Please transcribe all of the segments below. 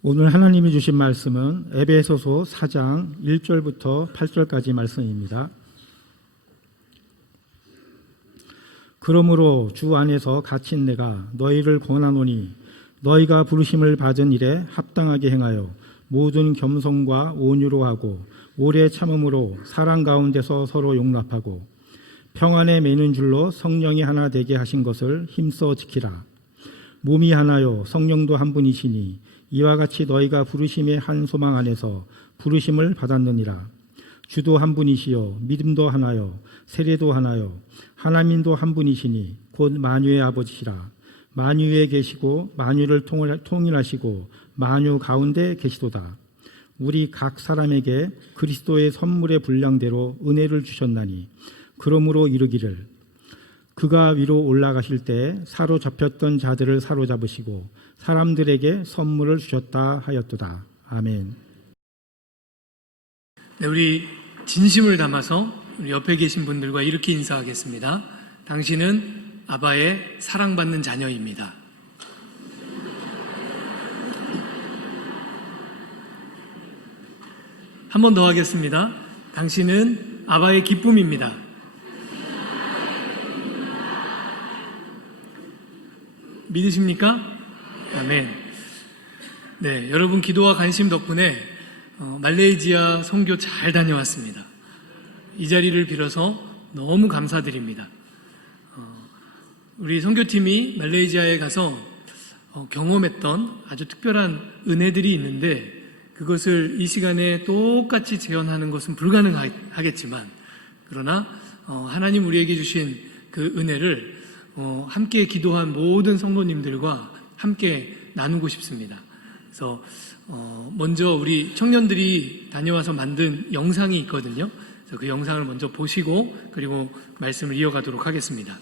오늘 하나님이 주신 말씀은 에베소서 4장 1절부터 8절까지 말씀입니다. 그러므로 주 안에서 갇힌 내가 너희를 권하노니 너희가 부르심을 받은 일에 합당하게 행하여 모든 겸손과 온유로 하고 오래 참음으로 사랑 가운데서 서로 용납하고 평안에 매는 줄로 성령이 하나 되게 하신 것을 힘써 지키라. 몸이 하나요 성령도 한 분이시니 이와 같이 너희가 부르심의 한 소망 안에서 부르심을 받았느니라. 주도 한 분이시요 믿음도 하나요 세례도 하나요 하나님도 한 분이시니 곧 만유의 아버지시라. 만유에 계시고 만유를 통일하시고 만유 가운데 계시도다. 우리 각 사람에게 그리스도의 선물의 분량대로 은혜를 주셨나니 그러므로 이르기를 그가 위로 올라가실 때 사로잡혔던 자들을 사로잡으시고 사람들에게 선물을 주셨다 하였도다. 아멘. 네, 우리 진심을 담아서 우리 옆에 계신 분들과 이렇게 인사하겠습니다. 당신은 아바의 사랑받는 자녀입니다. 한 번 더 하겠습니다. 당신은 아바의 기쁨입니다. 믿으십니까? 아멘. 네, 여러분 기도와 관심 덕분에 말레이시아 선교 잘 다녀왔습니다. 이 자리를 빌어서 너무 감사드립니다. 우리 선교팀이 말레이시아에 가서 경험했던 아주 특별한 은혜들이 있는데 그것을 이 시간에 똑같이 재현하는 것은 불가능하겠지만 그러나 하나님 우리에게 주신 그 은혜를 함께 기도한 모든 성도님들과 함께 나누고 싶습니다. 그래서 먼저 우리 청년들이 다녀와서 만든 영상이 있거든요. 그래서 그 영상을 먼저 보시고 그리고 말씀을 이어가도록 하겠습니다.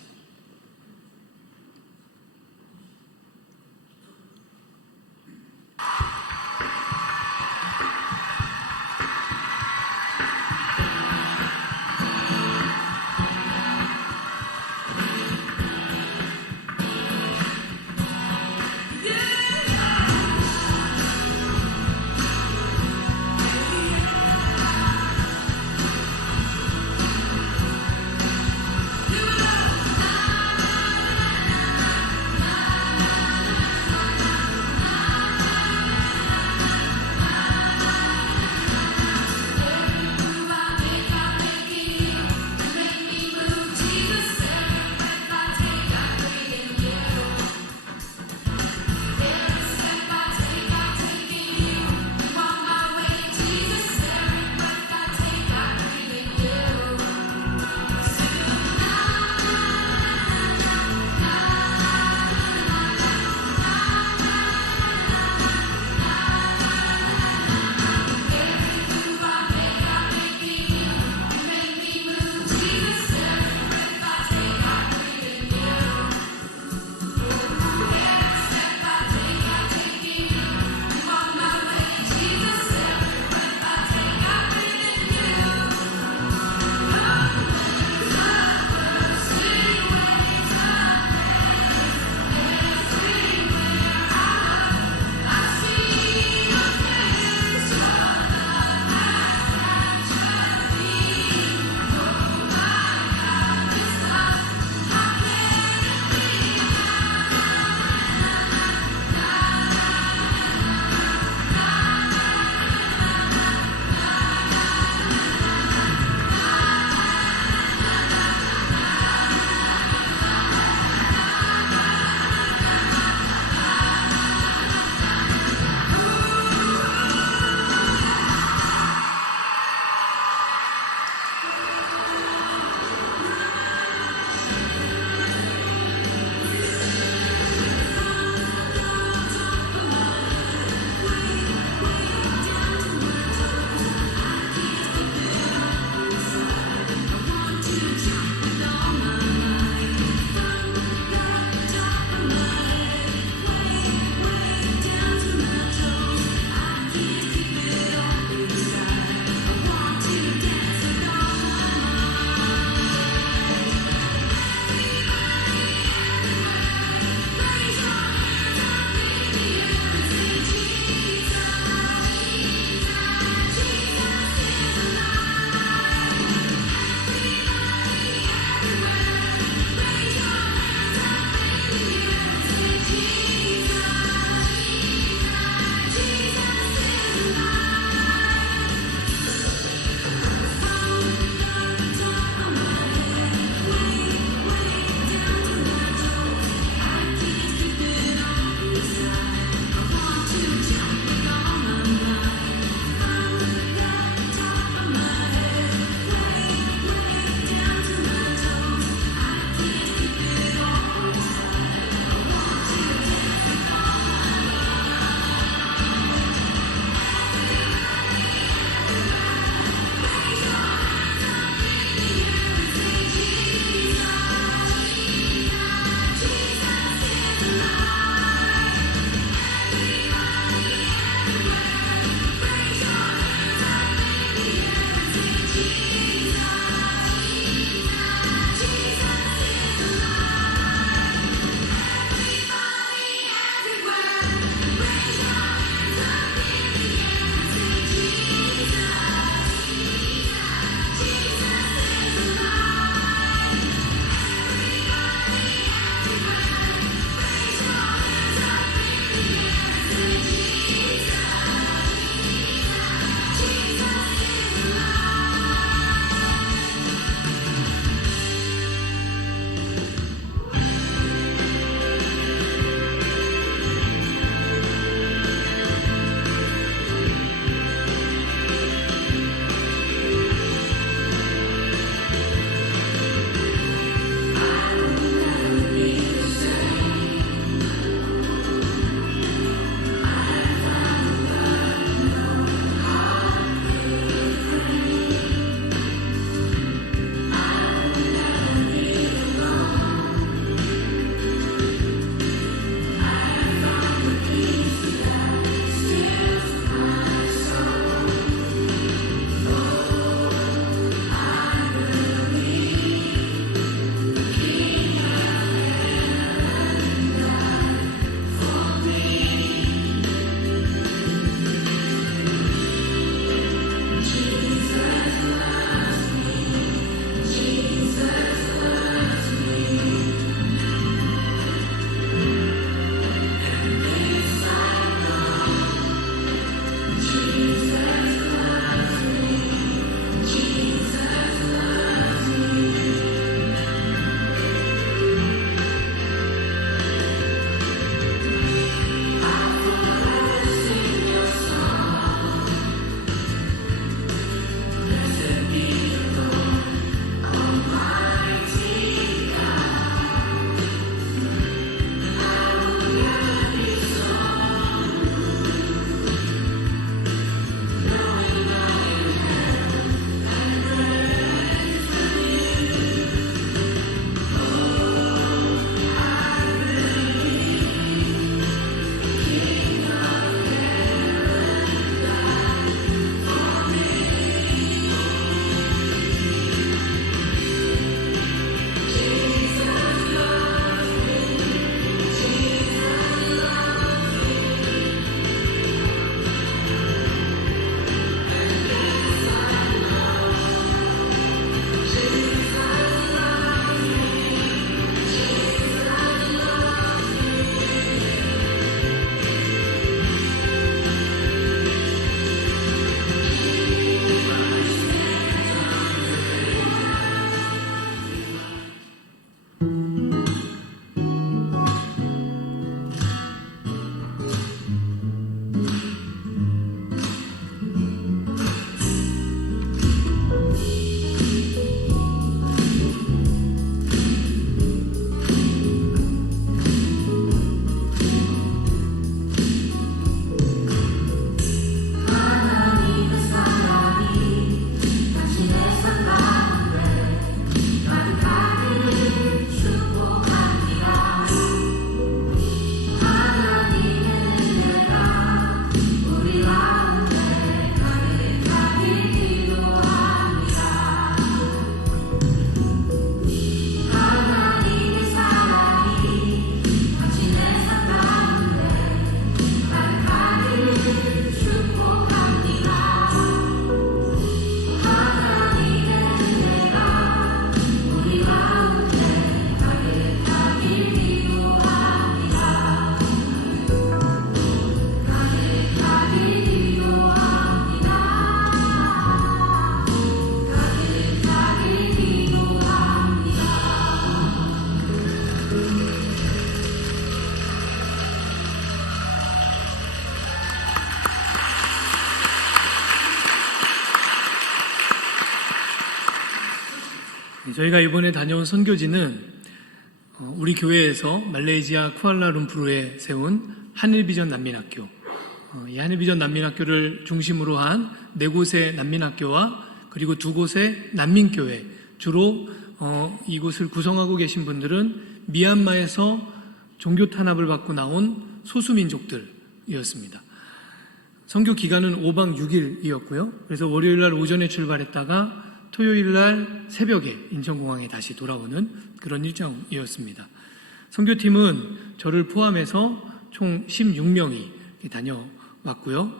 저희가 이번에 다녀온 선교지는 우리 교회에서 말레이시아 쿠알라룸푸르에 세운 하늘비전 난민학교, 이 하늘비전 난민학교를 중심으로 한 4곳의 난민학교와 그리고 2곳의 난민교회, 주로 이곳을 구성하고 계신 분들은 미얀마에서 종교 탄압을 받고 나온 소수민족들이었습니다. 선교 기간은 5박 6일이었고요. 그래서 월요일날 오전에 출발했다가 토요일날 새벽에 인천공항에 다시 돌아오는 그런 일정이었습니다. 선교팀은 저를 포함해서 총 16명이 다녀왔고요.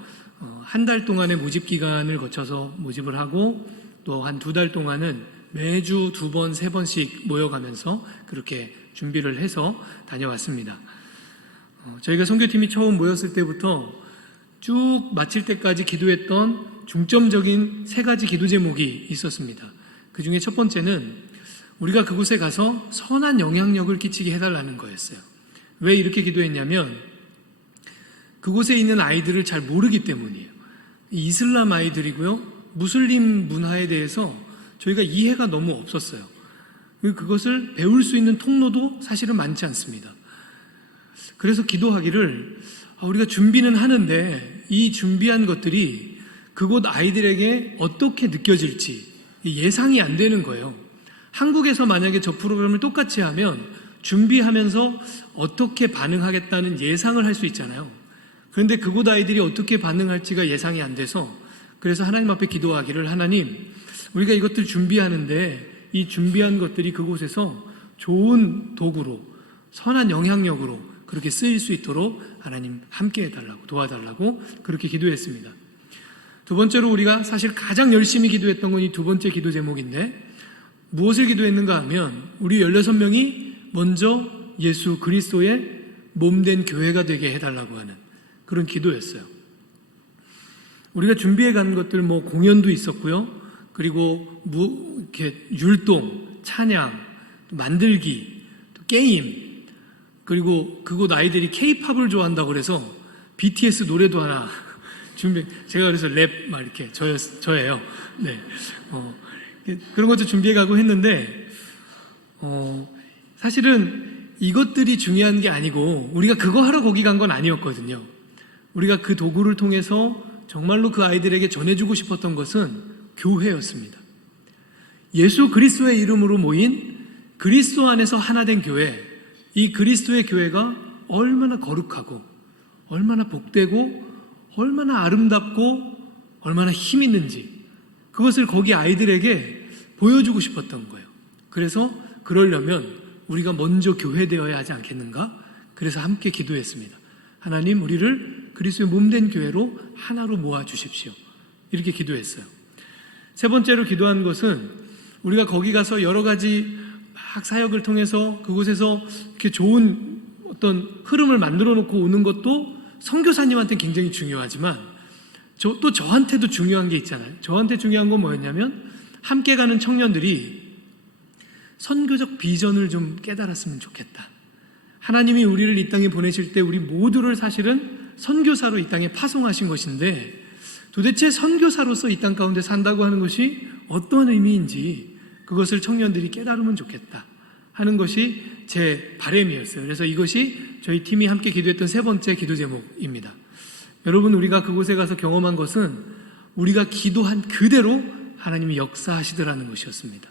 한 달 동안의 모집 기간을 거쳐서 모집을 하고 또 한 2달 동안은 매주 2번, 3번씩 모여가면서 그렇게 준비를 해서 다녀왔습니다. 저희가 선교팀이 처음 모였을 때부터 쭉 마칠 때까지 기도했던 중점적인 3가지 기도 제목이 있었습니다. 그 중에 첫 번째는 우리가 그곳에 가서 선한 영향력을 끼치게 해달라는 거였어요. 왜 이렇게 기도했냐면 그곳에 있는 아이들을 잘 모르기 때문이에요. 이슬람 아이들이고요. 무슬림 문화에 대해서 저희가 이해가 너무 없었어요. 그것을 배울 수 있는 통로도 사실은 많지 않습니다. 그래서 기도하기를 우리가 준비는 하는데 이 준비한 것들이 그곳 아이들에게 어떻게 느껴질지 예상이 안 되는 거예요. 한국에서 만약에 저 프로그램을 똑같이 하면 준비하면서 어떻게 반응하겠다는 예상을 할 수 있잖아요. 그런데 그곳 아이들이 어떻게 반응할지가 예상이 안 돼서 그래서 하나님 앞에 기도하기를 하나님, 우리가 이것들 준비하는데 이 준비한 것들이 그곳에서 좋은 도구로 선한 영향력으로 그렇게 쓰일 수 있도록 하나님 함께 해달라고 도와달라고 그렇게 기도했습니다. 2번째로 우리가 사실 가장 열심히 기도했던 건 이 2번째 기도 제목인데 무엇을 기도했는가 하면 우리 16명이 먼저 예수 그리스도의 몸된 교회가 되게 해달라고 하는 그런 기도였어요. 우리가 준비해 간 것들 공연도 있었고요. 그리고 이렇게 율동, 찬양, 또 만들기, 또 게임, 그리고 그곳 아이들이 K-팝을 좋아한다고 그래서 BTS 노래도 하나 제가 그래서 랩 막 이렇게 저예요. 네, 그런 것도 준비해 가고 했는데 사실은 이것들이 중요한 게 아니고 우리가 그거 하러 거기 간 건 아니었거든요. 우리가 그 도구를 통해서 정말로 그 아이들에게 전해주고 싶었던 것은 교회였습니다. 예수 그리스도의 이름으로 모인 그리스도 안에서 하나 된 교회, 이 그리스도의 교회가 얼마나 거룩하고 얼마나 복되고 얼마나 아름답고 얼마나 힘 있는지 그것을 거기 아이들에게 보여주고 싶었던 거예요. 그래서 그러려면 우리가 먼저 교회되어야 하지 않겠는가? 그래서 함께 기도했습니다. 하나님, 우리를 그리스도의 몸된 교회로 하나로 모아주십시오. 이렇게 기도했어요. 3번째로 기도한 것은 우리가 거기 가서 여러 가지 막 사역을 통해서 그곳에서 이렇게 좋은 어떤 흐름을 만들어 놓고 오는 것도 선교사님한테 굉장히 중요하지만 또 저한테도 중요한 게 있잖아요. 저한테 중요한 건 뭐였냐면 함께 가는 청년들이 선교적 비전을 좀 깨달았으면 좋겠다. 하나님이 우리를 이 땅에 보내실 때 우리 모두를 사실은 선교사로 이 땅에 파송하신 것인데 도대체 선교사로서 이 땅 가운데 산다고 하는 것이 어떤 의미인지 그것을 청년들이 깨달으면 좋겠다 하는 것이 제 바람이었어요. 그래서 이것이 저희 팀이 함께 기도했던 3번째 기도 제목입니다. 여러분, 우리가 그곳에 가서 경험한 것은 우리가 기도한 그대로 하나님이 역사하시더라는 것이었습니다.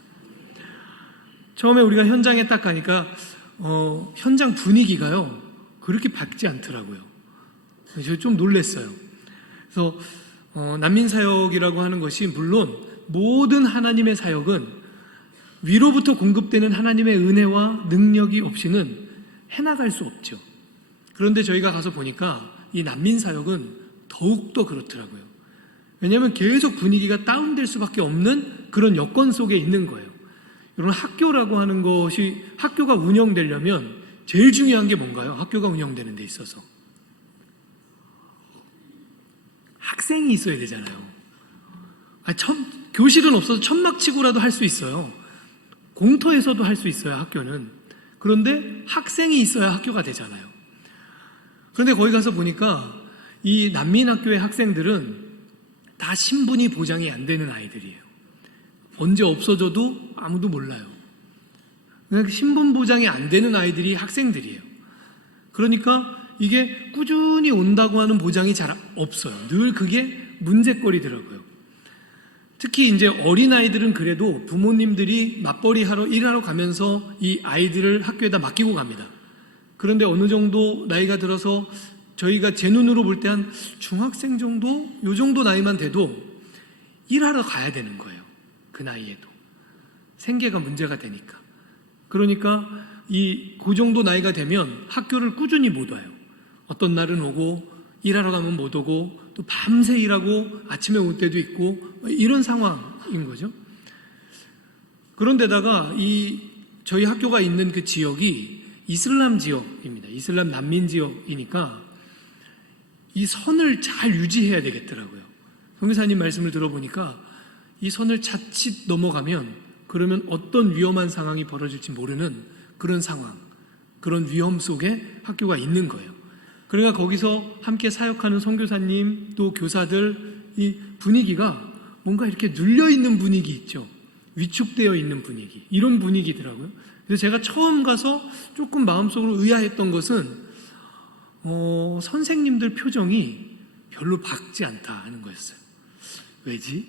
처음에 우리가 현장에 딱 가니까 현장 분위기가요 그렇게 밝지 않더라고요. 그래서 좀 놀랐어요. 그래서 난민 사역이라고 하는 것이 물론 모든 하나님의 사역은 위로부터 공급되는 하나님의 은혜와 능력이 없이는 해나갈 수 없죠. 그런데 저희가 가서 보니까 이 난민 사역은 더욱더 그렇더라고요. 왜냐하면 계속 분위기가 다운될 수밖에 없는 그런 여건 속에 있는 거예요. 여러분, 학교라고 하는 것이 학교가 운영되려면 제일 중요한 게 뭔가요? 학교가 운영되는 데 있어서 학생이 있어야 되잖아요. 교실은 없어서 천막치고라도 할 수 있어요. 공터에서도 할 수 있어요, 학교는. 그런데 학생이 있어야 학교가 되잖아요. 그런데 거기 가서 보니까 이 난민학교의 학생들은 다 신분이 보장이 안 되는 아이들이에요. 언제 없어져도 아무도 몰라요. 그냥 신분 보장이 안 되는 아이들이 학생들이에요. 그러니까 이게 꾸준히 온다고 하는 보장이 잘 없어요. 늘 그게 문제거리더라고요. 특히 이제 어린아이들은 그래도 부모님들이 맞벌이 하러 일하러 가면서 이 아이들을 학교에다 맡기고 갑니다. 그런데 어느 정도 나이가 들어서 저희가 제 눈으로 볼 때 한 중학생 정도, 요 정도 나이만 돼도 일하러 가야 되는 거예요. 그 나이에도. 생계가 문제가 되니까. 그러니까 그 정도 나이가 되면 학교를 꾸준히 못 와요. 어떤 날은 오고 일하러 가면 못 오고 또 밤새 일하고 아침에 올 때도 있고 이런 상황인 거죠. 그런데다가 저희 학교가 있는 그 지역이 이슬람 지역입니다. 이슬람 난민 지역이니까 이 선을 잘 유지해야 되겠더라고요. 선교사님 말씀을 들어보니까 이 선을 자칫 넘어가면 그러면 어떤 위험한 상황이 벌어질지 모르는 그런 상황, 그런 위험 속에 학교가 있는 거예요. 그러니까 거기서 함께 사역하는 선교사님 또 교사들 이 분위기가 뭔가 이렇게 눌려있는 분위기 있죠. 위축되어 있는 분위기, 이런 분위기더라고요. 그래서 제가 처음 가서 조금 마음속으로 의아했던 것은 선생님들 표정이 별로 밝지 않다 하는 거였어요. 왜지?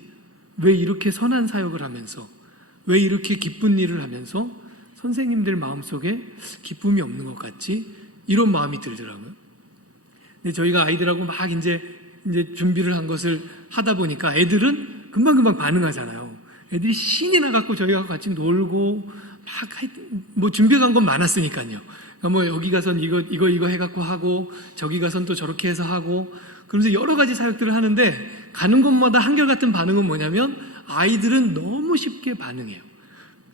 왜 이렇게 선한 사역을 하면서, 왜 이렇게 기쁜 일을 하면서 선생님들 마음속에 기쁨이 없는 것 같지? 이런 마음이 들더라고요. 근데 저희가 아이들하고 막 이제 준비를 한 것을 하다 보니까 애들은 금방금방 반응하잖아요. 애들이 신이 나갖고 저희가 같이 놀고 막 준비해 간 건 많았으니까요. 그러니까 뭐 여기 가선 이거 해갖고 하고 저기 가선 또 저렇게 해서 하고 그러면서 여러 가지 사역들을 하는데 가는 곳마다 한결같은 반응은 뭐냐면 아이들은 너무 쉽게 반응해요.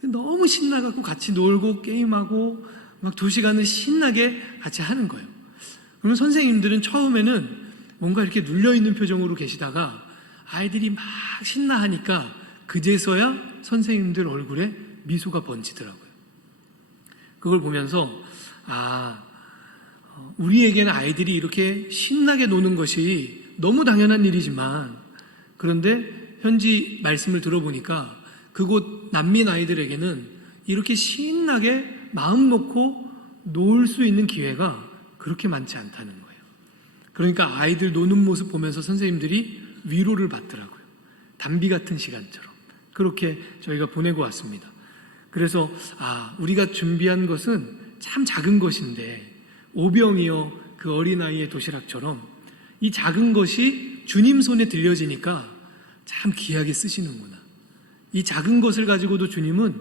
너무 신나갖고 같이 놀고 게임하고 막 2시간을 신나게 같이 하는 거예요. 그러면 선생님들은 처음에는 뭔가 이렇게 눌려있는 표정으로 계시다가 아이들이 막 신나하니까 그제서야 선생님들 얼굴에 미소가 번지더라고요. 그걸 보면서 우리에게는 아이들이 이렇게 신나게 노는 것이 너무 당연한 일이지만 그런데 현지 말씀을 들어보니까 그곳 난민 아이들에게는 이렇게 신나게 마음 놓고 놀 수 있는 기회가 그렇게 많지 않다는 거예요. 그러니까 아이들 노는 모습 보면서 선생님들이 위로를 받더라고요. 담비 같은 시간처럼 그렇게 저희가 보내고 왔습니다. 그래서 우리가 준비한 것은 참 작은 것인데 오병이어 그 어린아이의 도시락처럼 이 작은 것이 주님 손에 들려지니까 참 귀하게 쓰시는구나. 이 작은 것을 가지고도 주님은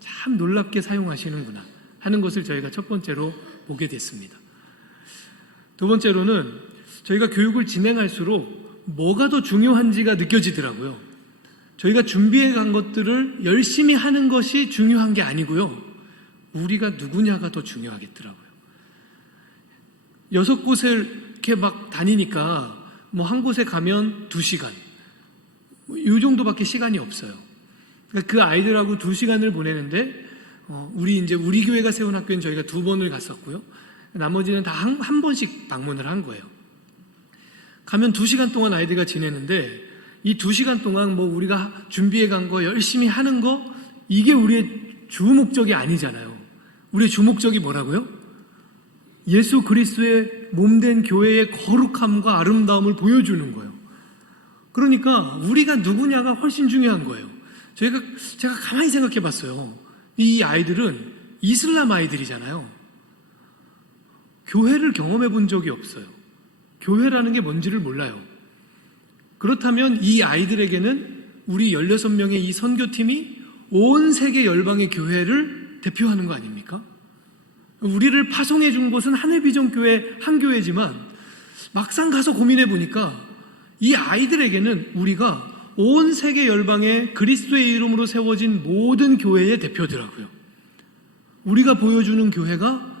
참 놀랍게 사용하시는구나 하는 것을 저희가 첫 번째로 보게 됐습니다. 두 번째로는 저희가 교육을 진행할수록 뭐가 더 중요한지가 느껴지더라고요. 저희가 준비해 간 것들을 열심히 하는 것이 중요한 게 아니고요. 우리가 누구냐가 더 중요하겠더라고요. 6곳을 이렇게 막 다니니까 뭐 한 곳에 가면 2시간. 이 정도밖에 시간이 없어요. 그러니까 그 아이들하고 2시간을 보내는데 우리 교회가 세운 학교는 저희가 2번을 갔었고요. 나머지는 다 한 번씩 방문을 한 거예요. 가면 2시간 동안 아이들과 지내는데 이 2시간 동안 뭐 우리가 준비해 간 거 열심히 하는 거 이게 우리의 주 목적이 아니잖아요. 우리의 주 목적이 뭐라고요? 예수 그리스도의 몸된 교회의 거룩함과 아름다움을 보여주는 거예요. 그러니까 우리가 누구냐가 훨씬 중요한 거예요. 제가 가만히 생각해 봤어요. 이 아이들은 이슬람 아이들이잖아요. 교회를 경험해 본 적이 없어요. 교회라는 게 뭔지를 몰라요. 그렇다면 이 아이들에게는 우리 16명의 이 선교팀이 온 세계 열방의 교회를 대표하는 거 아닙니까? 우리를 파송해 준 곳은 하늘비전교회 한 교회지만 막상 가서 고민해 보니까 이 아이들에게는 우리가 온 세계 열방의 그리스도의 이름으로 세워진 모든 교회의 대표더라고요. 우리가 보여주는 교회가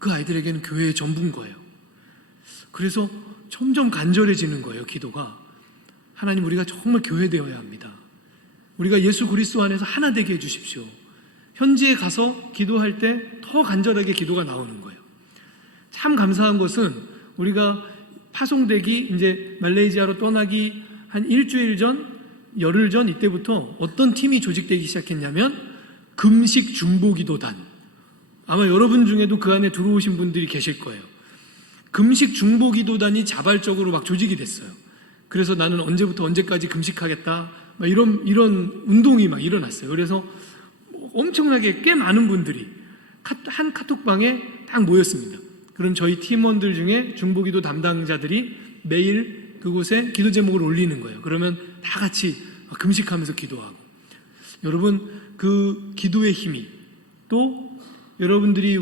그 아이들에게는 교회의 전부인 거예요. 그래서 점점 간절해지는 거예요, 기도가. 하나님, 우리가 정말 교회 되어야 합니다. 우리가 예수 그리스도 안에서 하나 되게 해주십시오. 현지에 가서 기도할 때 더 간절하게 기도가 나오는 거예요. 참 감사한 것은 우리가 파송되기 이제 말레이시아로 떠나기 한 일주일 전 열흘 전 이때부터 어떤 팀이 조직되기 시작했냐면 금식 중보기도단. 아마 여러분 중에도 그 안에 들어오신 분들이 계실 거예요. 금식 중보기도단이 자발적으로 막 조직이 됐어요. 그래서 나는 언제부터 언제까지 금식하겠다, 막 이런 운동이 막 일어났어요. 그래서 엄청나게 꽤 많은 분들이 한 카톡방에 딱 모였습니다. 그럼 저희 팀원들 중에 중보기도 담당자들이 매일 그곳에 기도 제목을 올리는 거예요. 그러면 다 같이 금식하면서 기도하고. 여러분, 그 기도의 힘이, 또 여러분들이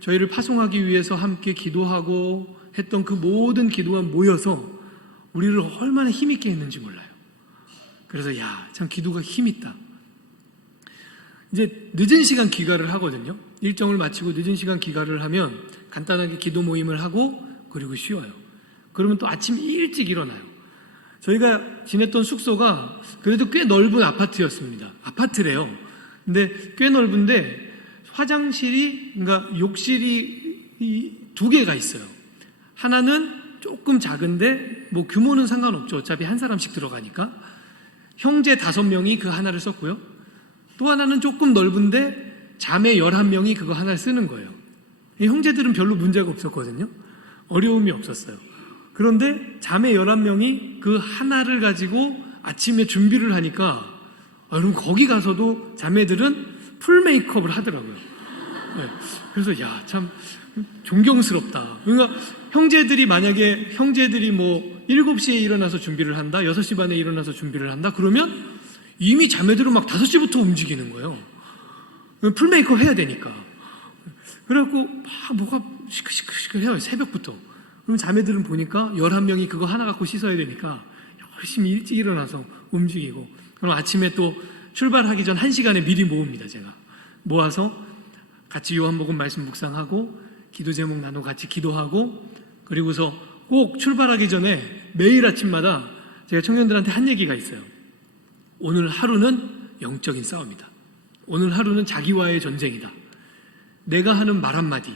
저희를 파송하기 위해서 함께 기도하고 했던 그 모든 기도가 모여서 우리를 얼마나 힘있게 했는지 몰라요. 그래서 참 기도가 힘있다. 이제 늦은 시간 기가를 하거든요. 일정을 마치고 늦은 시간 기가를 하면 간단하게 기도 모임을 하고 그리고 쉬어요. 그러면 또 아침 일찍 일어나요. 저희가 지냈던 숙소가 그래도 꽤 넓은 아파트였습니다. 아파트래요. 근데 꽤 넓은데 그러니까 욕실이 두 개가 있어요. 하나는 조금 작은데 뭐 규모는 상관없죠. 어차피 한 사람씩 들어가니까. 형제 5명이 그 하나를 썼고요. 또 하나는 조금 넓은데 자매 11명이 그거 하나를 쓰는 거예요. 형제들은 별로 문제가 없었거든요. 어려움이 없었어요. 그런데 자매 11명이 그 하나를 가지고 아침에 준비를 하니까 여러분 거기 가서도 자매들은 풀 메이크업을 하더라고요. 네. 그래서 참 존경스럽다. 그러니까 형제들이 뭐 7시에 일어나서 준비를 한다, 6시 반에 일어나서 준비를 한다, 그러면 이미 자매들은 막 5시부터 움직이는 거예요. 풀 메이크업 해야 되니까. 그래갖고 막 뭐가 시끌시끌해요, 새벽부터. 그럼 자매들은 보니까 11명이 그거 하나 갖고 씻어야 되니까 열심히 일찍 일어나서 움직이고, 그럼 아침에 또 출발하기 전 1시간에 미리 모읍니다. 제가 모아서 같이 요한복음 말씀 묵상하고 기도 제목 나누고 같이 기도하고, 그리고서 꼭 출발하기 전에 매일 아침마다 제가 청년들한테 한 얘기가 있어요. 오늘 하루는 영적인 싸움이다. 오늘 하루는 자기와의 전쟁이다. 내가 하는 말 한마디,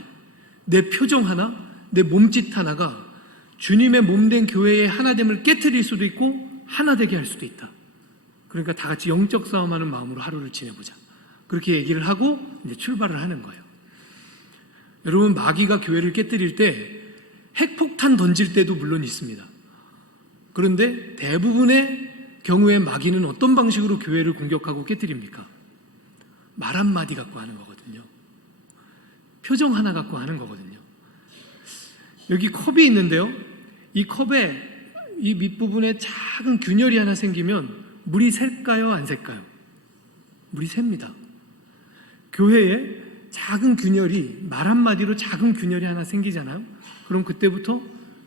내 표정 하나, 내 몸짓 하나가 주님의 몸된 교회의 하나됨을 깨트릴 수도 있고 하나되게 할 수도 있다. 그러니까 다 같이 영적 싸움하는 마음으로 하루를 지내보자. 그렇게 얘기를 하고 이제 출발을 하는 거예요. 여러분, 마귀가 교회를 깨트릴 때 핵폭탄 던질 때도 물론 있습니다. 그런데 대부분의 경우에 마귀는 어떤 방식으로 교회를 공격하고 깨트립니까? 말 한마디 갖고 하는 거거든요. 표정 하나 갖고 하는 거거든요. 여기 컵이 있는데요. 이 컵에 이 밑부분에 작은 균열이 하나 생기면 물이 셀까요? 안 셀까요? 물이 셉니다. 교회에 작은 균열이, 말 한마디로 작은 균열이 하나 생기잖아요. 그럼 그때부터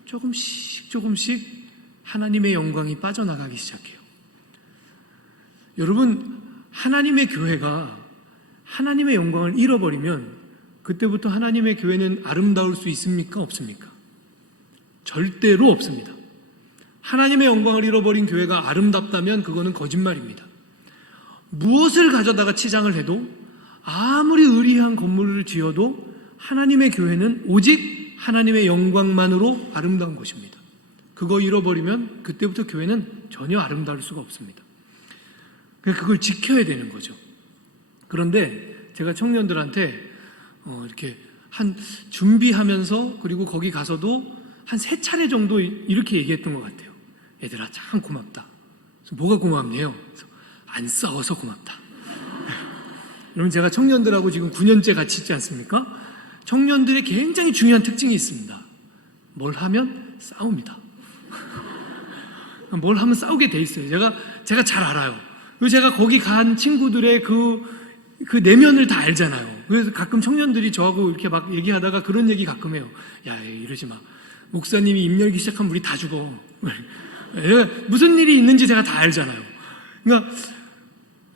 조금씩 하나님의 영광이 빠져나가기 시작해요. 여러분, 하나님의 교회가 하나님의 영광을 잃어버리면 그때부터 하나님의 교회는 아름다울 수 있습니까? 없습니까? 절대로 없습니다. 하나님의 영광을 잃어버린 교회가 아름답다면 그거는 거짓말입니다. 무엇을 가져다가 치장을 해도, 아무리 의리한 건물을 지어도 하나님의 교회는 오직 하나님의 영광만으로 아름다운 것입니다. 그거 잃어버리면 그때부터 교회는 전혀 아름다울 수가 없습니다. 그걸 지켜야 되는 거죠. 그런데 제가 청년들한테 이렇게 준비하면서, 그리고 거기 가서도 한 3차례 정도 이렇게 얘기했던 것 같아요. 얘들아, 참 고맙다. 뭐가 고맙네요? 안 싸워서 고맙다. 여러분, 제가 청년들하고 지금 9년째 같이 있지 않습니까? 청년들의 굉장히 중요한 특징이 있습니다. 뭘 하면 싸웁니다. 뭘 하면 싸우게 돼 있어요. 제가 잘 알아요. 그리고 제가 거기 간 친구들의 그 내면을 다 알잖아요. 그래서 가끔 청년들이 저하고 이렇게 막 얘기하다가 그런 얘기 가끔 해요. 야, 이러지 마. 목사님이 입 열기 시작하면 우리 다 죽어. 무슨 일이 있는지 제가 다 알잖아요. 그러니까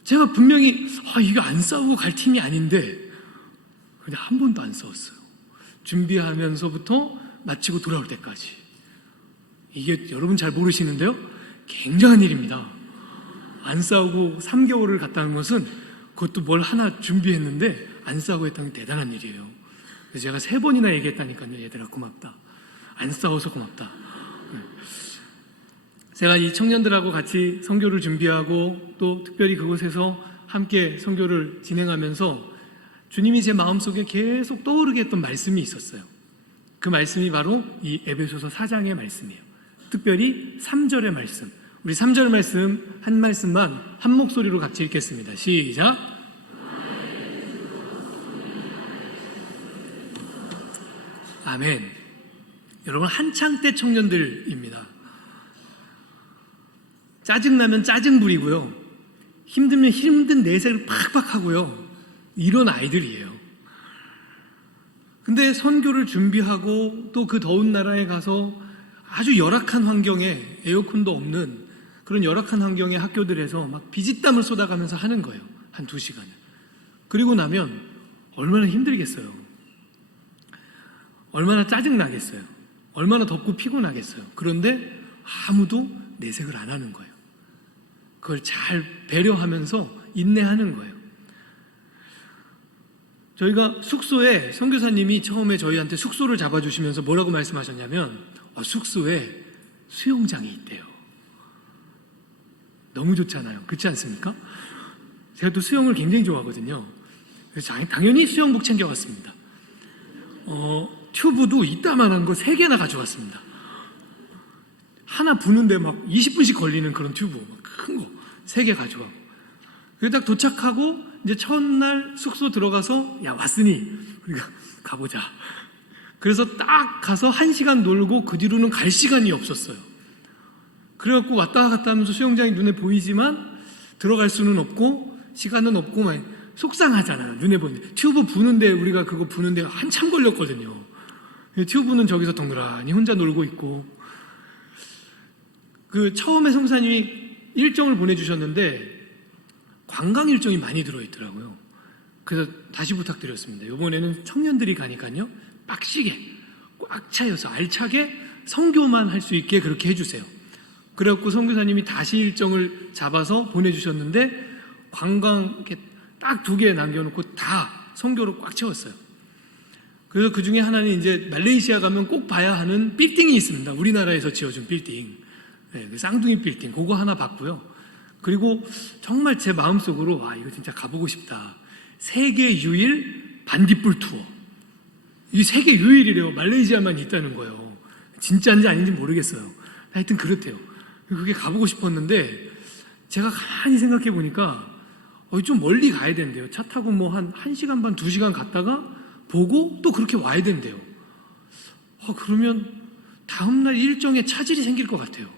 제가 분명히 이거 안 싸우고 갈 팀이 아닌데, 근데 한 번도 안 싸웠어요. 준비하면서부터 마치고 돌아올 때까지. 이게 여러분 잘 모르시는데요, 굉장한 일입니다. 안 싸우고 3개월을 갔다는 것은, 그것도 뭘 하나 준비했는데 안 싸우고 했다는 게 대단한 일이에요. 그래서 제가 3번이나 얘기했다니까요. 얘들아, 고맙다. 안 싸워서 고맙다. 제가 이 청년들하고 같이 선교를 준비하고 또 특별히 그곳에서 함께 선교를 진행하면서 주님이 제 마음속에 계속 떠오르게 했던 말씀이 있었어요. 그 말씀이 바로 이 에베소서 4장의 말씀이에요. 특별히 3절의 말씀. 우리 3절 말씀 한 말씀만 한 목소리로 같이 읽겠습니다. 시작. 아멘. 여러분, 한창 때 청년들입니다. 짜증나면 짜증 부리고요, 힘들면 힘든 내색을 팍팍 하고요, 이런 아이들이에요. 근데 선교를 준비하고 또 그 더운 나라에 가서 아주 열악한 환경에, 에어컨도 없는 그런 열악한 환경의 학교들에서 막 비짓땀을 쏟아가면서 하는 거예요. 한 2시간을. 그리고 나면 얼마나 힘들겠어요. 얼마나 짜증나겠어요. 얼마나 덥고 피곤하겠어요. 그런데 아무도 내색을 안 하는 거예요. 그걸 잘 배려하면서 인내하는 거예요. 저희가 숙소에 선교사님이 처음에 저희한테 숙소를 잡아주시면서 뭐라고 말씀하셨냐면, 숙소에 수영장이 있대요. 너무 좋잖아요. 그렇지 않습니까? 제가 또 수영을 굉장히 좋아하거든요. 그래서 당연히 수영복 챙겨갔습니다. 튜브도 이따만한 거 3개나 가져왔습니다. 하나 부는데 막 20분씩 걸리는 그런 튜브, 큰 거 3개 가져가고. 그래서 딱 도착하고 이제 첫날 숙소 들어가서, 야, 왔으니 우리가 가보자. 그래서 딱 가서 1시간 놀고 그 뒤로는 갈 시간이 없었어요. 그래갖고 왔다 갔다 하면서 수영장이 눈에 보이지만 들어갈 수는 없고 시간은 없고 막 속상하잖아요. 눈에 보이는데. 튜브 부는데, 우리가 그거 부는데 한참 걸렸거든요. 튜브는 저기서 덩그라니 혼자 놀고 있고. 그 처음에 성사님이 일정을 보내주셨는데 관광 일정이 많이 들어있더라고요. 그래서 다시 부탁드렸습니다. 이번에는 청년들이 가니까요, 빡시게 꽉 차여서 알차게 선교만 할 수 있게 그렇게 해주세요. 그래갖고 선교사님이 다시 일정을 잡아서 보내주셨는데 관광 이렇게 딱 2개 남겨놓고 다 선교로 꽉 채웠어요. 그래서 그 중에 하나는 이제 말레이시아 가면 꼭 봐야 하는 빌딩이 있습니다. 우리나라에서 지어준 빌딩, 그 쌍둥이 빌딩, 그거 하나 봤고요. 그리고 정말 제 마음속으로, 이거 진짜 가보고 싶다. 세계 유일 반딧불 투어. 이 세계 유일이래요. 말레이시아만 있다는 거예요. 진짜인지 아닌지 모르겠어요. 하여튼 그렇대요. 그게 가보고 싶었는데 제가 가만히 생각해 보니까 좀 멀리 가야 된대요. 차 타고 뭐 한 1시간 반, 2시간 갔다가 보고 또 그렇게 와야 된대요. 그러면 다음날 일정에 차질이 생길 것 같아요.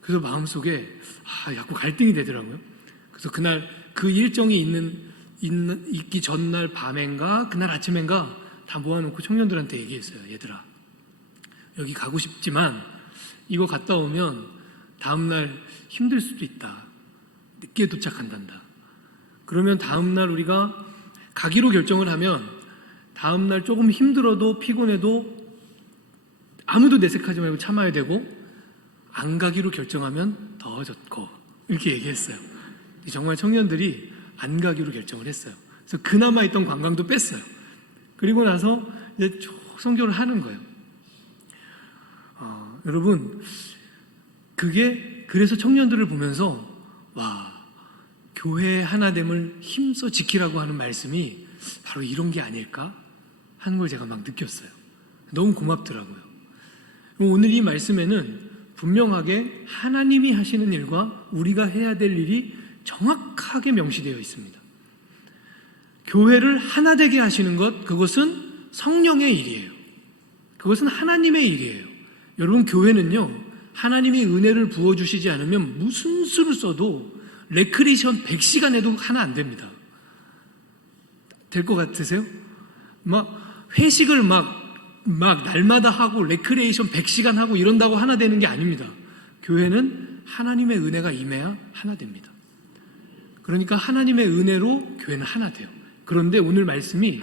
그래서 마음속에 자꾸 갈등이 되더라고요. 그래서 그날 그 일정이 있기 전날 밤엔가 그날 아침엔가 다 모아놓고 청년들한테 얘기했어요. 얘들아, 여기 가고 싶지만 이거 갔다 오면 다음날 힘들 수도 있다. 늦게 도착한단다. 그러면 다음날 우리가 가기로 결정을 하면 다음날 조금 힘들어도 피곤해도 아무도 내색하지 말고 참아야 되고, 안 가기로 결정하면 더 좋고, 이렇게 얘기했어요. 정말 청년들이 안 가기로 결정을 했어요. 그래서 그나마 있던 관광도 뺐어요. 그리고 나서 이제 쭉 선교를 하는 거예요. 여러분, 그래서 청년들을 보면서 교회 하나됨을 힘써 지키라고 하는 말씀이 바로 이런 게 아닐까 하는 걸 제가 막 느꼈어요. 너무 고맙더라고요. 오늘 이 말씀에는 분명하게 하나님이 하시는 일과 우리가 해야 될 일이 정확하게 명시되어 있습니다. 교회를 하나 되게 하시는 것, 그것은 성령의 일이에요. 그것은 하나님의 일이에요. 여러분, 교회는요, 하나님이 은혜를 부어주시지 않으면 무슨 수를 써도 레크레이션 100시간 해도 하나 안 됩니다. 될 것 같으세요? 막 회식을 막 날마다 하고 레크레이션 100시간 하고 이런다고 하나 되는 게 아닙니다. 교회는 하나님의 은혜가 임해야 하나 됩니다. 그러니까 하나님의 은혜로 교회는 하나 돼요. 그런데 오늘 말씀이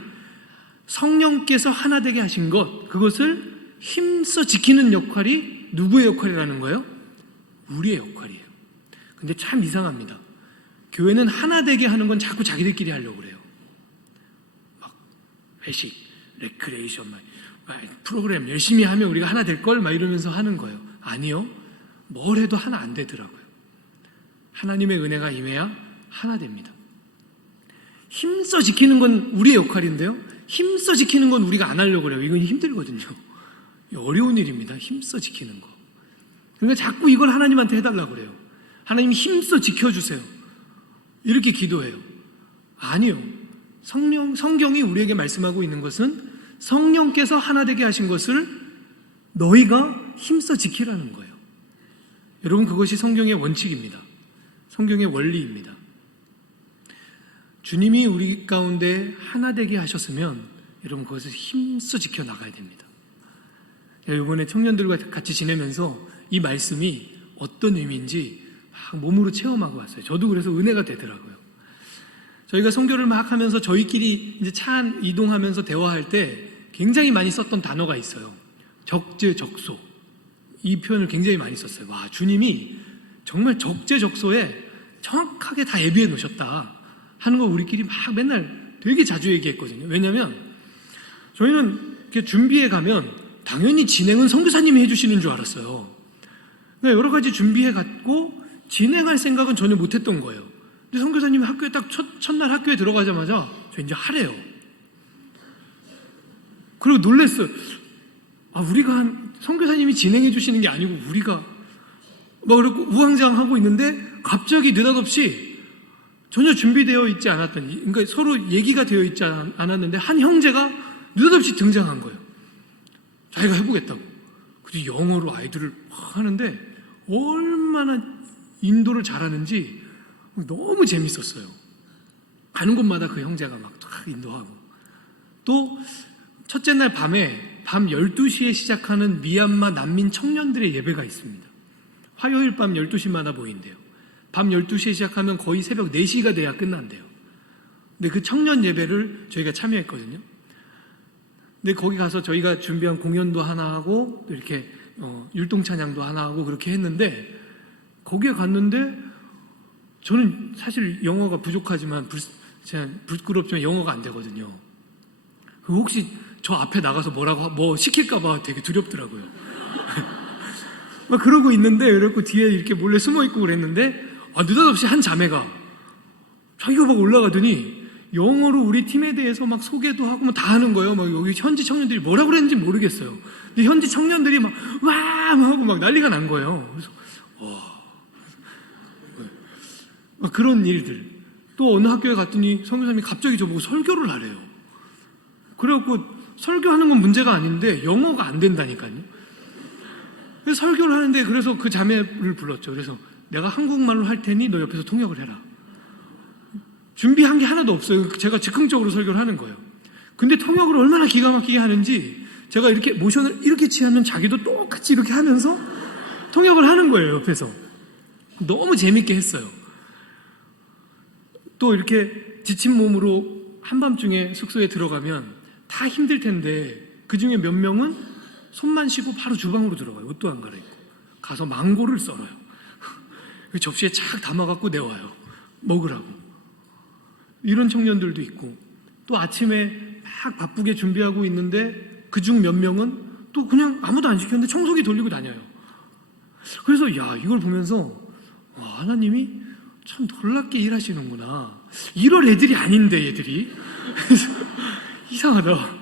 성령께서 하나 되게 하신 것, 그것을 힘써 지키는 역할이 누구의 역할이라는 거예요? 우리의 역할이에요. 근데 참 이상합니다. 교회는 하나 되게 하는 건 자꾸 자기들끼리 하려고 그래요. 막 회식, 레크레이션, 프로그램 열심히 하면 우리가 하나 될 걸 막 이러면서 하는 거예요. 아니요. 뭘 해도 하나 안 되더라고요. 하나님의 은혜가 임해야 하나 됩니다. 힘써 지키는 건 우리의 역할인데요, 힘써 지키는 건 우리가 안 하려고 그래요. 이건 힘들거든요. 어려운 일입니다. 힘써 지키는 거. 그러니까 자꾸 이걸 하나님한테 해달라고 그래요. 하나님 힘써 지켜주세요. 이렇게 기도해요. 아니요. 성경이 우리에게 말씀하고 있는 것은 성령께서 하나 되게 하신 것을 너희가 힘써 지키라는 거예요. 여러분, 그것이 성경의 원칙입니다. 성경의 원리입니다. 주님이 우리 가운데 하나 되게 하셨으면 여러분 그것을 힘써 지켜 나가야 됩니다. 이번에 청년들과 같이 지내면서 이 말씀이 어떤 의미인지 막 몸으로 체험하고 왔어요. 저도 그래서 은혜가 되더라고요. 저희가 선교를 막 하면서 저희끼리 이제 차 안 이동하면서 대화할 때 굉장히 많이 썼던 단어가 있어요. 적재적소. 이 표현을 굉장히 많이 썼어요. 와, 주님이 정말 적재적소에 정확하게 다 예비해 놓으셨다 하는 거 우리끼리 막 맨날 되게 자주 얘기했거든요. 왜냐하면 저희는 이렇게 준비해 가면 당연히 진행은 선교사님이 해주시는 줄 알았어요. 그러니까 여러 가지 준비해 갔고 진행할 생각은 전혀 못했던 거예요. 근데 선교사님이 학교에 딱 첫날 학교에 들어가자마자 저 이제 하래요. 그리고 놀랬어요. 우리가 선교사님이 진행해 주시는 게 아니고 우리가 막 그렇고 우왕좌왕하고 있는데 갑자기 느닷없이 전혀 준비되어 있지 않았던, 그러니까 서로 얘기가 되어 있지 않았는데 한 형제가 느닷없이 등장한 거예요. 자기가 해보겠다고. 그래서 영어로 아이들을 하는데 얼마나 인도를 잘하는지 너무 재밌었어요. 가는 곳마다 그 형제가 막 인도하고. 또 첫째 날 밤에 밤 12시에 시작하는 미얀마 난민 청년들의 예배가 있습니다. 화요일 밤 12시마다 모인대요. 밤 12시에 시작하면 거의 새벽 4시가 돼야 끝난대요. 근데 그 청년 예배를 저희가 참여했거든요. 근데 거기 가서 저희가 준비한 공연도 하나 하고 또 이렇게 율동 찬양도 하나 하고 그렇게 했는데, 거기에 갔는데 저는 사실 영어가 부족하지만 부끄럽지만 영어가 안 되거든요. 혹시 저 앞에 나가서 뭐 시킬까봐 되게 두렵더라고요. 막 그러고 있는데, 그래갖고 뒤에 이렇게 몰래 숨어 있고 그랬는데, 느닷없이 한 자매가 자기가 막 올라가더니 영어로 우리 팀에 대해서 막 소개도 하고 뭐 다 하는 거예요. 막 여기 현지 청년들이 뭐라 그랬는지 모르겠어요. 근데 현지 청년들이 막 와! 하고 막 난리가 난 거예요. 그래서 막 그런 일들. 또 어느 학교에 갔더니 선교사님이 갑자기 저보고 설교를 하래요. 그래갖고 설교하는 건 문제가 아닌데 영어가 안 된다니까요. 그래서 설교를 하는데, 그래서 그 자매를 불렀죠. 그래서 내가 한국말로 할 테니 너 옆에서 통역을 해라. 준비한 게 하나도 없어요. 제가 즉흥적으로 설교를 하는 거예요. 근데 통역을 얼마나 기가 막히게 하는지, 제가 이렇게 모션을 이렇게 취하면 자기도 똑같이 이렇게 하면서 통역을 하는 거예요, 옆에서. 너무 재밌게 했어요. 또 이렇게 지친 몸으로 한밤중에 숙소에 들어가면 다 힘들 텐데 그 중에 몇 명은 손만 씻고 바로 주방으로 들어가요. 옷도 안 갈아입고 가서 망고를 썰어요. 그 접시에 착 담아갖고 내와요. 먹으라고. 이런 청년들도 있고, 또 아침에 막 바쁘게 준비하고 있는데 그중 몇 명은 또 그냥 아무도 안 시켰는데 청소기 돌리고 다녀요. 그래서 이걸 보면서 하나님이 참 놀랍게 일하시는구나. 이럴 애들이 아닌데 얘들이 이상하다.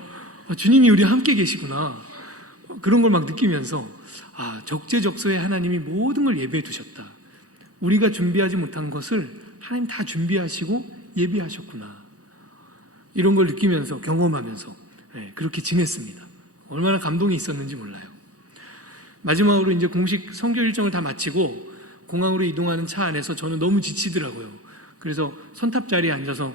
주님이 우리와 함께 계시구나. 그런 걸 막 느끼면서 적재적소에 하나님이 모든 걸 예배해 두셨다. 우리가 준비하지 못한 것을 하나님 다 준비하시고 예비하셨구나. 이런 걸 느끼면서 경험하면서 그렇게 지냈습니다. 얼마나 감동이 있었는지 몰라요. 마지막으로 이제 공식 선교 일정을 다 마치고 공항으로 이동하는 차 안에서 저는 너무 지치더라고요. 그래서 선탑 자리에 앉아서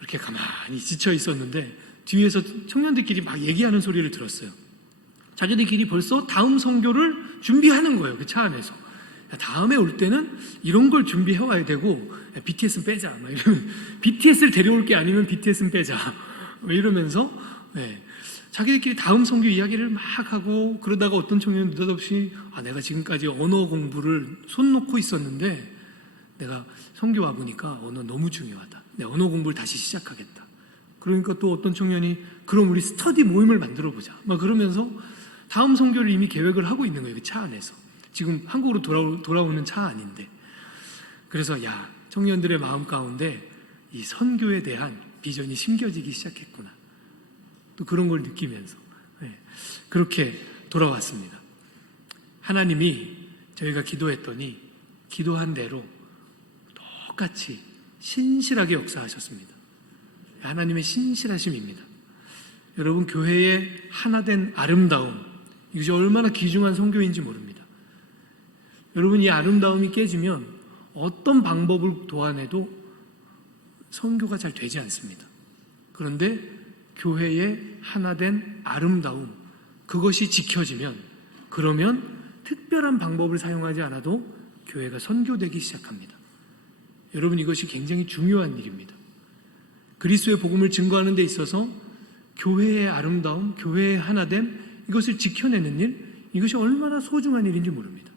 이렇게 가만히 지쳐 있었는데 뒤에서 청년들끼리 막 얘기하는 소리를 들었어요. 자기들끼리 벌써 다음 선교를 준비하는 거예요. 그 차 안에서. 다음에 올 때는 이런 걸 준비해 와야 되고, BTS는 빼자. 막 이러면 BTS를 데려올 게 아니면 BTS는 빼자. 이러면서 자기들끼리 다음 선교 이야기를 막 하고, 그러다가 어떤 청년은 느닷없이 내가 지금까지 언어 공부를 손 놓고 있었는데 내가 선교 와 보니까 언어 너무 중요하다. 내가 언어 공부를 다시 시작하겠다. 그러니까 또 어떤 청년이 그럼 우리 스터디 모임을 만들어 보자. 막 그러면서 다음 선교를 이미 계획을 하고 있는 거예요. 그 차 안에서. 지금 한국으로 돌아오는 차 아닌데. 그래서 청년들의 마음 가운데 이 선교에 대한 비전이 심겨지기 시작했구나. 또 그런 걸 느끼면서 그렇게 돌아왔습니다. 하나님이 저희가 기도했더니 기도한 대로 똑같이 신실하게 역사하셨습니다. 하나님의 신실하심입니다. 여러분, 교회의 하나된 아름다움, 이것이 얼마나 귀중한 선교인지 모릅니다. 여러분, 이 아름다움이 깨지면 어떤 방법을 도안해도 선교가 잘 되지 않습니다. 그런데 교회의 하나된 아름다움, 그것이 지켜지면, 그러면 특별한 방법을 사용하지 않아도 교회가 선교되기 시작합니다. 여러분, 이것이 굉장히 중요한 일입니다. 그리스도의 복음을 증거하는 데 있어서 교회의 아름다움, 교회의 하나됨, 이것을 지켜내는 일, 이것이 얼마나 소중한 일인지 모릅니다.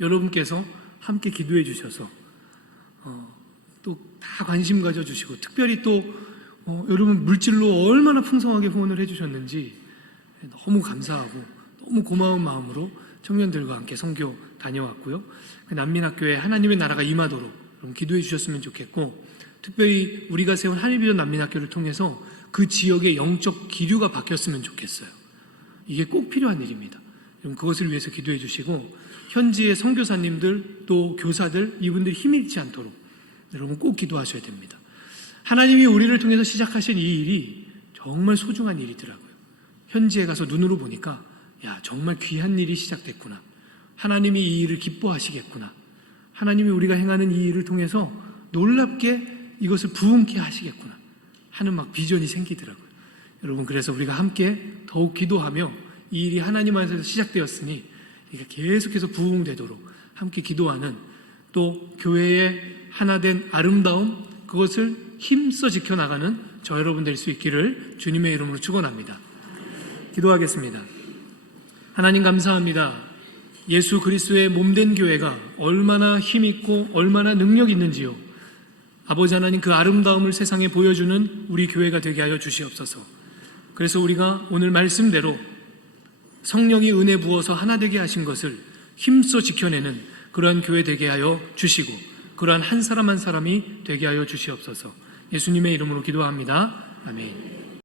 여러분께서 함께 기도해 주셔서 또 다 관심 가져주시고, 특별히 또 여러분 물질로 얼마나 풍성하게 후원을 해주셨는지 너무 감사하고 너무 고마운 마음으로 청년들과 함께 선교 다녀왔고요. 그 난민학교에 하나님의 나라가 임하도록 여러분 기도해 주셨으면 좋겠고, 특별히 우리가 세운 한일비전 난민학교를 통해서 그 지역의 영적 기류가 바뀌었으면 좋겠어요. 이게 꼭 필요한 일입니다. 여러분 그것을 위해서 기도해 주시고, 현지의 선교사님들 또 교사들, 이분들이 힘 잃지 않도록 여러분 꼭 기도하셔야 됩니다. 하나님이 우리를 통해서 시작하신 이 일이 정말 소중한 일이더라고요. 현지에 가서 눈으로 보니까 정말 귀한 일이 시작됐구나. 하나님이 이 일을 기뻐하시겠구나. 하나님이 우리가 행하는 이 일을 통해서 놀랍게 이것을 부흥케 하시겠구나 하는 막 비전이 생기더라고요. 여러분, 그래서 우리가 함께 더욱 기도하며 이 일이 하나님 안에서 시작되었으니 이게 계속해서 부흥되도록 함께 기도하는, 또 교회의 하나된 아름다움, 그것을 힘써 지켜나가는 저 여러분 될 수 있기를 주님의 이름으로 축원합니다. 기도하겠습니다. 하나님 감사합니다. 예수 그리스도의 몸된 교회가 얼마나 힘있고 얼마나 능력 있는지요. 아버지 하나님, 그 아름다움을 세상에 보여주는 우리 교회가 되게 하여 주시옵소서. 그래서 우리가 오늘 말씀대로 성령이 은혜 부어서 하나 되게 하신 것을 힘써 지켜내는 그러한 교회 되게 하여 주시고, 그러한 한 사람 한 사람이 되게 하여 주시옵소서. 예수님의 이름으로 기도합니다. 아멘.